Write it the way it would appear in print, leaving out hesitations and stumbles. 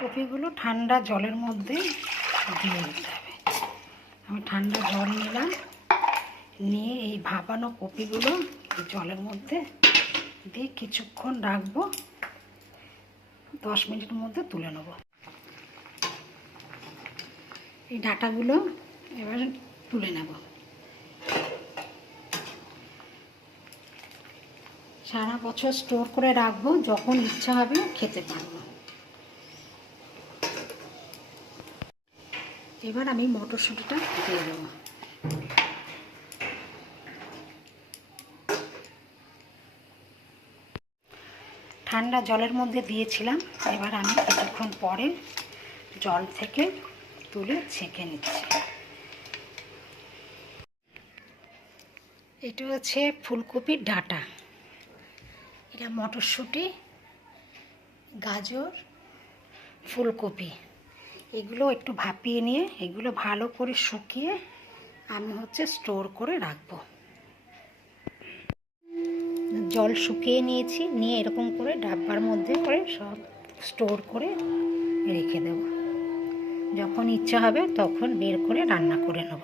কপিগুলো ঠান্ডা জলের মধ্যে দিয়ে দিতে হবে। আমি ঠান্ডা জল নিলাম, নিয়ে এই ভাপানো কপিগুলো জলের মধ্যে দিয়ে কিছুক্ষণ রাখবো, 10 মিনিটের মধ্যে তুলে নেব। এই ডাঁটাগুলো এবার তুলে নেব। সারা বছর স্টোর করে রাখবো, যখন ইচ্ছা হবে খেতে পারবো। এবার আমি মটরশুঁটিটা দিয়ে দেবো। ঠান্ডা জলের মধ্যে দিয়েছিলাম, এবার আমি কিছুক্ষণ পরে জল থেকে তুলে ছেঁকে নিচ্ছি। এটা হচ্ছে ফুলকপির ডাঁটা। এটা মটরশুঁটি, গাজর, ফুলকপি, এগুলো একটু ভাপিয়ে নিয়ে এগুলো ভালো করে শুকিয়ে আমি স্টোর করে রাখবো। জল শুকিয়ে নিয়েছি, নিয়ে এরকম করে ডাব্বার মধ্যে করে সব স্টোর করে রেখে দেব। যখন ইচ্ছা হবে তখন বের করে রান্না করে নেব।